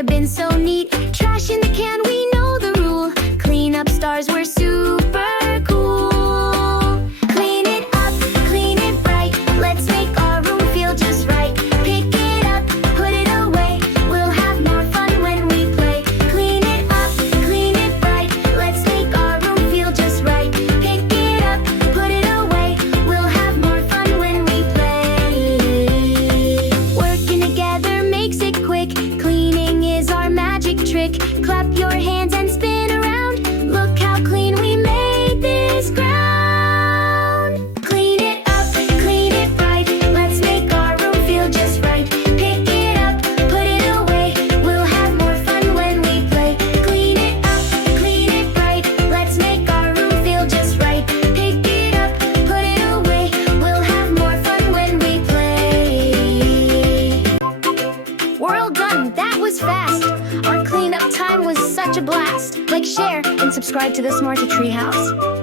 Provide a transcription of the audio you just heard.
a bin so neat. Trash in the can, we know the rule. Clean up stars, we're super cool. Clean it up, clean it bright. Let's make our room feel just right. Pick it up, put it away. We'll have more fun when we play. Clean it up, clean it bright. Let's make our room feel just right. Pick it up, put it away. We'll have more fun when we play. Working together makes it quick. Cleaning is our magic trick. Clap your hands and spin around. Look how clean we made this ground. Clean it up, clean it bright. Let's make our room feel just right. Pick it up, put it away. We'll have more fun when we play. Clean it up, clean it bright. Let's make our room feel just right. Pick it up, put it away. We'll have more fun when we play. We're all done. That was fast. Our cleanup time was such a blast. Like, share, and subscribe to the Smarty Treehouse.